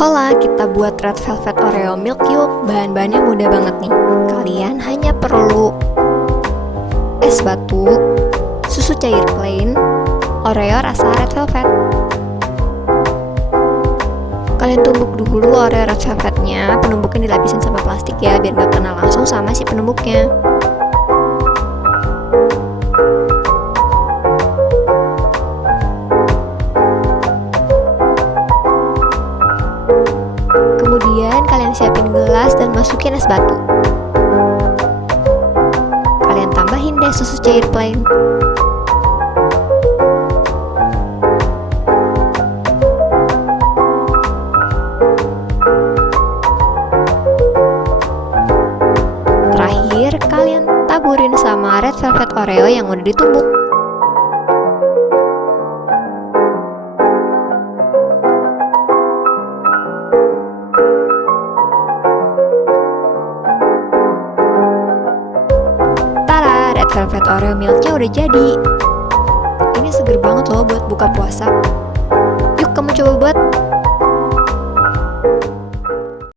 Hola, kita buat red velvet Oreo milk yuk. Bahan-bahannya mudah banget nih. Kalian hanya perlu es batu, susu cair plain, Oreo rasa red velvet. Kalian tumbuk dulu Oreo red velvetnya. Penumbuknya dilapisin sama plastik ya, biar gak kena langsung sama si penumbuknya. Kemudian kalian siapin gelas dan masukin es batu. Kalian tambahin deh susu cair plain. Terakhir kalian taburin sama red velvet Oreo yang udah ditumbuk. Red velvet Oreo milknya udah jadi. Ini seger banget loh buat buka puasa. Yuk kamu coba buat.